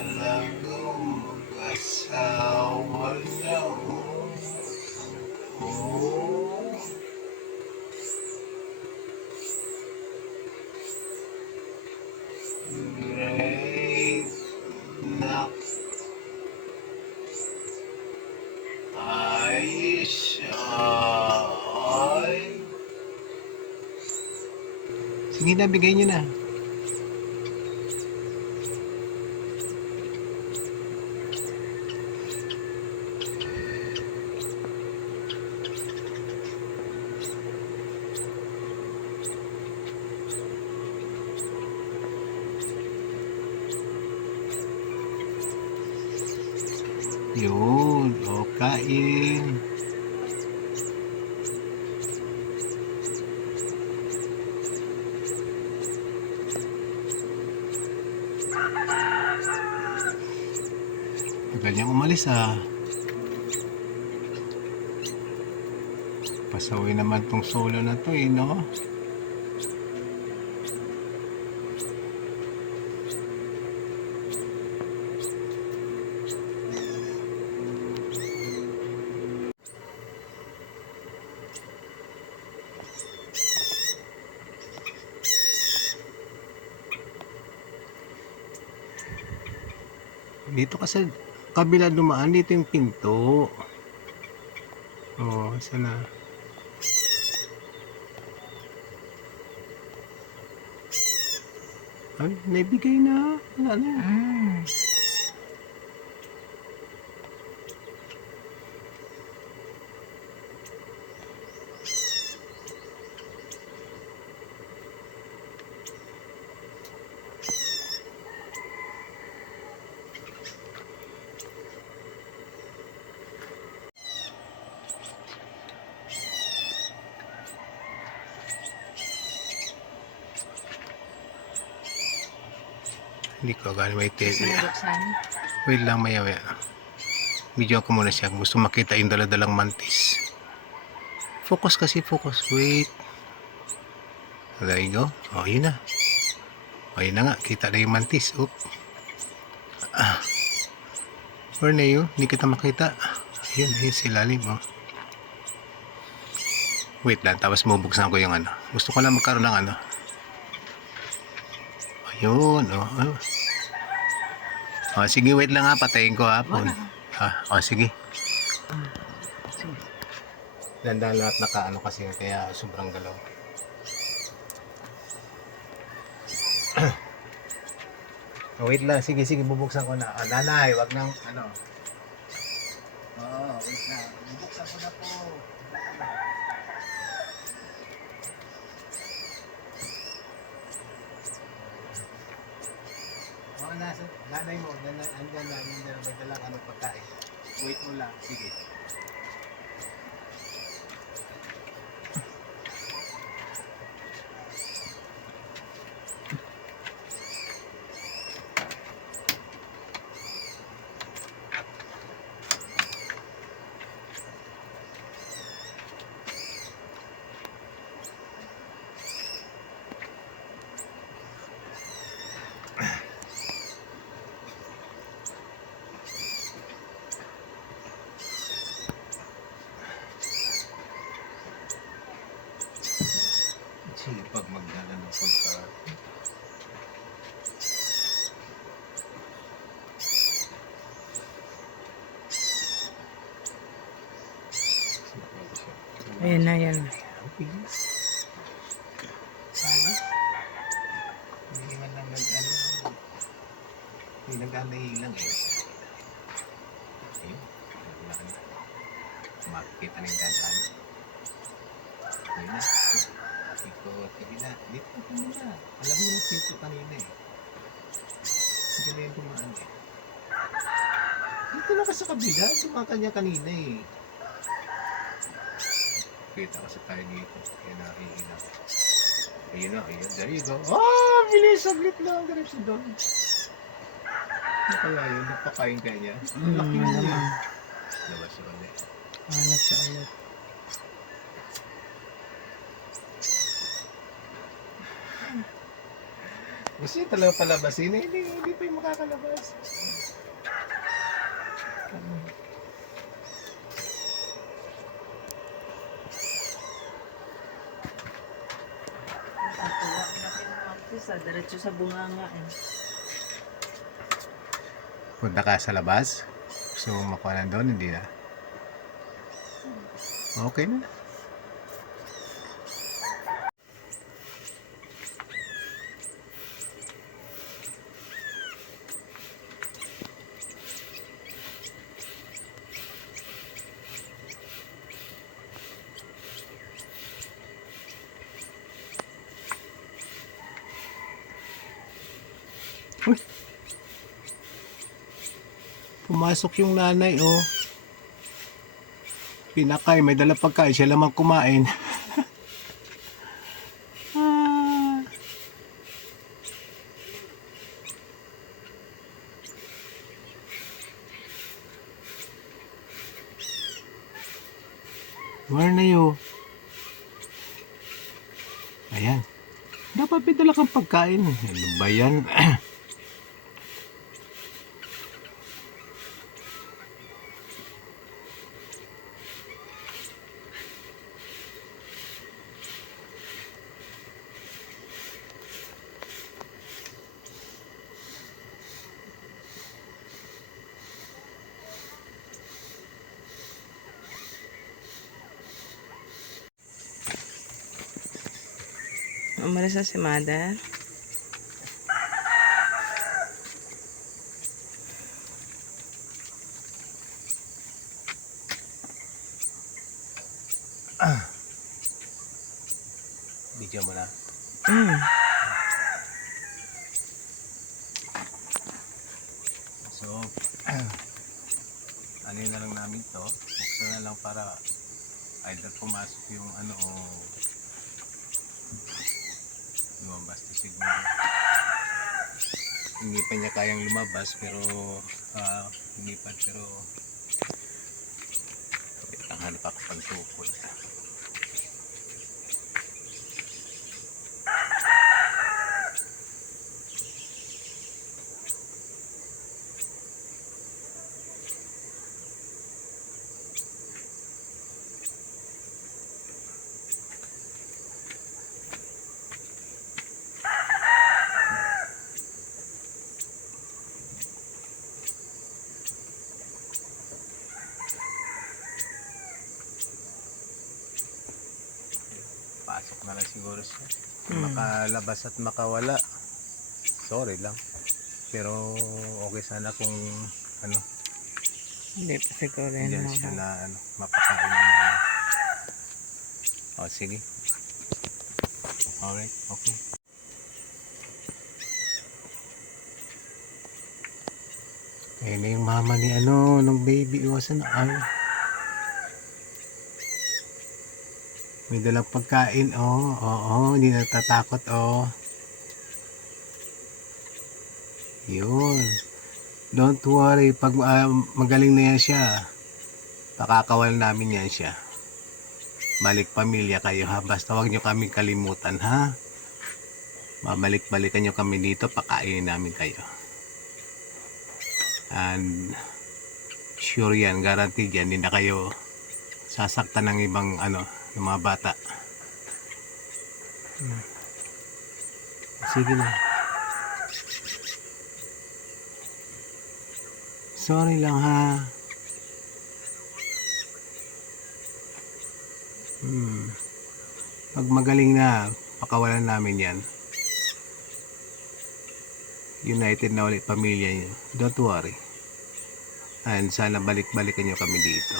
Talagang mag-asawa na oh. Great na ay siya ay sige na, bigay nyo na. Yun, o kain. Tagal niyang umalis ah. Pasaway naman tong solo na to eh, no? Dito ka sa kabila dumaan, dito yung pinto. Oh, isa na. Ay, naibigay na. Wala na. Hindi ko gano'n may test. Wait lang, maya. Video ko muna siya. Gusto makita yung daladalang mantis. Focus kasi, focus. Wait. There you go. Oh, yun na. Oh, yun na nga. Kita na yung mantis. Oop. Where na yun? Hindi kita makita. Ayun, ayun si lalim. Oh. Wait lang. Tapos mabuksan ko yung ano. Gusto ko lang magkaroon ng ano. Ayun. Oh. Oh, sige, wait lang ha. Patayin ko ha. Oh, sige. Dandan lahat nakaano kasi kaya sobrang galaw. Oh, wait lang. Sige, bubuksan ko na. Nanay, wag nang ano. Wait lang. Bubuksan ko na po. Nasa nanay mo, andyan na, may dalang ano pagkain. Wait mo lang, sige. Sipag magdala ng pagkain. Ayan na, yan. Bilis. Salis. Hindi man lang nag-ano. Hindi nag-anahilang eh. Ayun. Wala ka na. Makikita na yung dadaan. Ayun na. Sige na. Dito ka muna. Alam mo yung dito kanina eh. Hindi na yung dumaan eh. Dito na ka sa kabila. Dumaan kanya kanina eh. Kita kasi tayo dito. Kaya nakikinig. Ayun na, ayun. There you go. Oh, bilis. Saglit lang. Ganap si Don. Ano kaya yun? Nagpakain ka niya? Laki mo yun. Labas siya ulit. Hanap siya ulit. Gusto niya talaga palabasin. Hindi pa yung makakalabas. Natuwa na pinamagpisa. Diretso sa bunganga eh. Punta ka sa labas. Gusto mong makuha na doon, hindi na. Okay na. Uy. Pumasok yung nanay, oh. Pinakay, may dala pagkain, siya lamang kumain. Ah. Where na yun? Ayan. Dapat may dala kang pagkain. Ano ba yan? Umalis na si mother. Video mo na. So, ano na lang namin to. Buksan na lang para either pumasok yung ano o lumabas to siguro. Hindi pa niya kayang lumabas pero lumipad pero ang hanap ako pagtukol. Pasok na lang siguro siya. Makalabas at makawala. Sorry lang. Pero okay sana kung ano, Hindi pa siguro hindi yan siya mga. na ano, mapakain na namin. O sige. Alright, okay. Ayun na yung mama ni ano, nung baby. Iwasan na. Ay. May dalang pagkain, oh. Oo, hindi natatakot, oh. Yun. Don't worry, pag magaling na yan siya, pakakawal namin yan siya. Balik pamilya kayo ha, basta wag nyo kaming kalimutan ha. Babalik-balikan nyo kami dito, pakainin namin kayo. And sure yan, guaranteed yan, hindi na kayo sasaktan ng ibang ano, ng mga bata. Sige na. Sorry lang ha. Pag magaling na, pakawalan namin yan. United na ulit pamilya niyo. Don't worry. And sana balik-balikan niyo kami dito.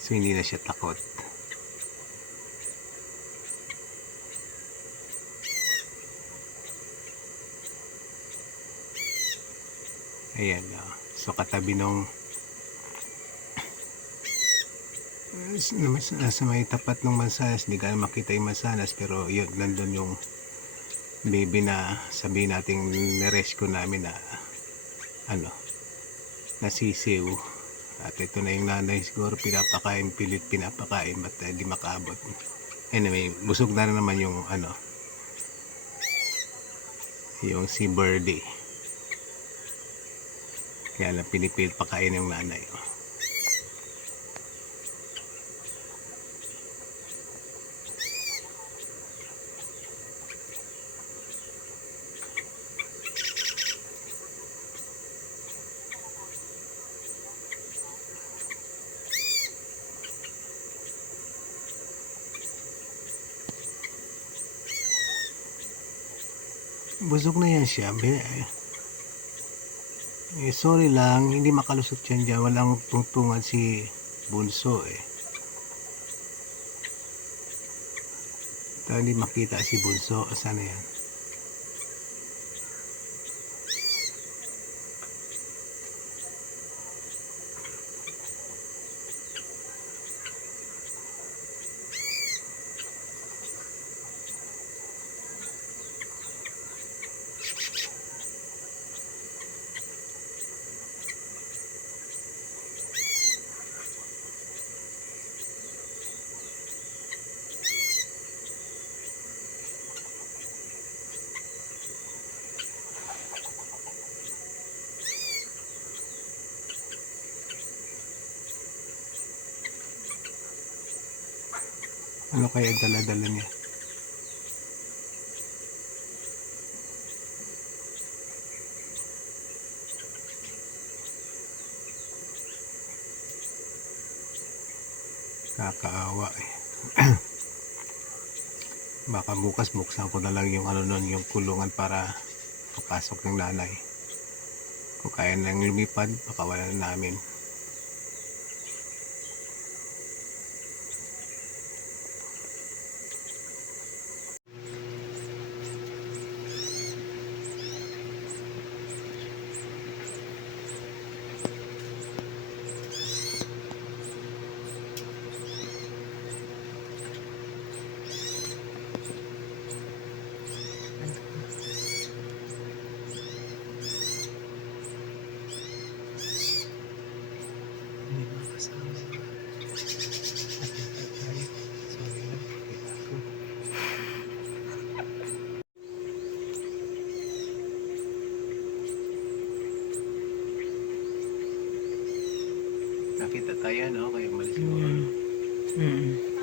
So hindi na siya takot. Ayan. So katabi nung nasa may tapat ng mansanas, hindi ka makita yung mansanas, pero yun, nandun yung baby na sabihin natin nirescue namin na ano, nasisiw. At ito na yung nanay siguro pinapakain, pilit pinapakain, ba't di makaabot. Anyway, busog na naman yung ano, Yung si Birdie. Kaya lang pinipilit pakain yung nanay. Oh. Busog na yan siya. Sorry lang, hindi makalusot yan dyan. Walang tungtungan si Bunso eh. Ito, hindi makita si Bunso. Asan na yan? Ano kaya dala-dala niya? Kakaawa eh. Baka bukas buksan ko na lang yung ano nun, yung kulungan para papasok ng nanay. Kung kaya nang lumipad, baka wala na namin. Nakita tayo, no? Kaya malis mo. Mm.